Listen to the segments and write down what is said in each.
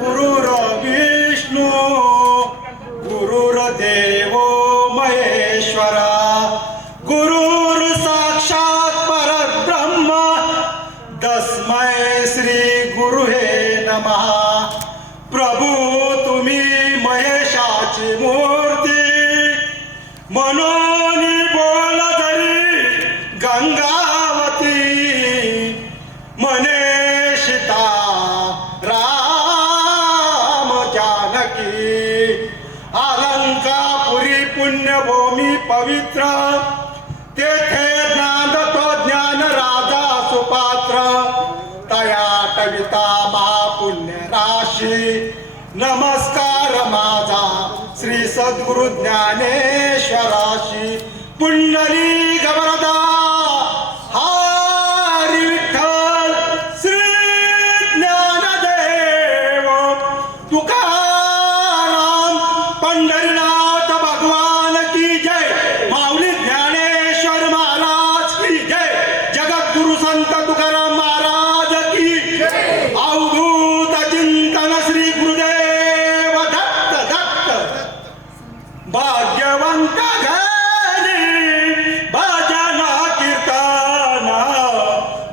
गुरुर्विष्णू गुरुर्देवो महेश्वरा गुरुर्साक्षात् परब्रह्म तस्मै श्री गुरुहे नमः। प्रभू तुम्ही महेशाची मूर्ती मनोनी बोल धरी गंगावती मनेशिता राम जानकी अलंकापुरी पुण्यभूमी पवित्र तेथे ज्ञानतो ज्ञान राजा सुपात्र तया टविता महापुण्य राशी नमस्कार माझा श्री सद्गुरु ज्ञानेश्वराशी पुंडली गवरदा हरी विठ्ठल श्री ज्ञानदेव तुकाराम पंढरीनाथ भगवान की जय माऊली ज्ञानेश्वर महाराज की जय जगद्गुरु संत तुकाराम महाराज की जय अवधूत चिंतन श्री गुरुदेव दत्त दत्त भाग्यवंत घरी भजन कीर्तन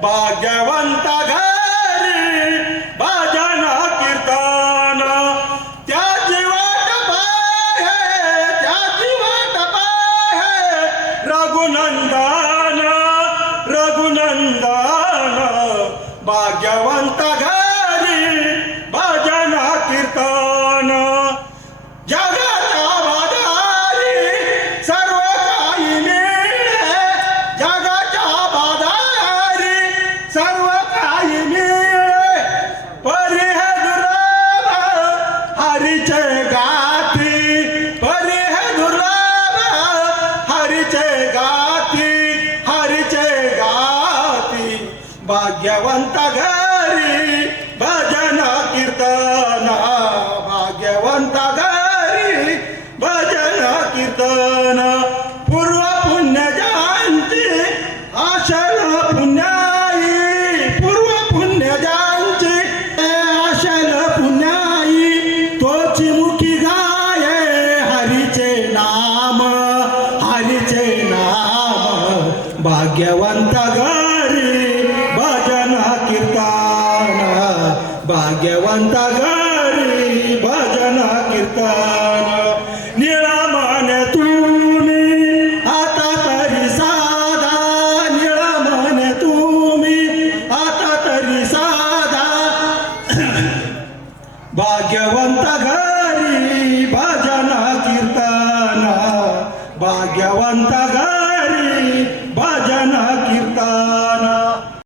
भाग्यवंत घरी भजन कीर्तन त्याची वाट पाहे रघुनंदन रघुनंदन भाग्यवंत घरी भजन कीर्तन जगाच्या बाजारी सर्व काही मिळे जगाच्या बाजारी सर्व काही मिळे परी हे दुर्लभ हरीचे गाती परी हे दुर्लभ हरीचे गाती भाग्यवंत घरी भजन कीर्तन भाग्यवंत घरी भजन कीर्तन पूर्व पुण्यजांची आशल पुण्याई पूर्व पुण्यजांची आशल पुण्याई तोची मुखी गाये हरीचे नाम भाग्यवंत घरी भजन कीर्तन भाग्यवंत घरी भजन कीर्तन निळमन तुम्ही आता तरी साधा निळमन तुम्ही आता तरी साधा भाग्यवंत घरी भजन कीर्तन भाग्य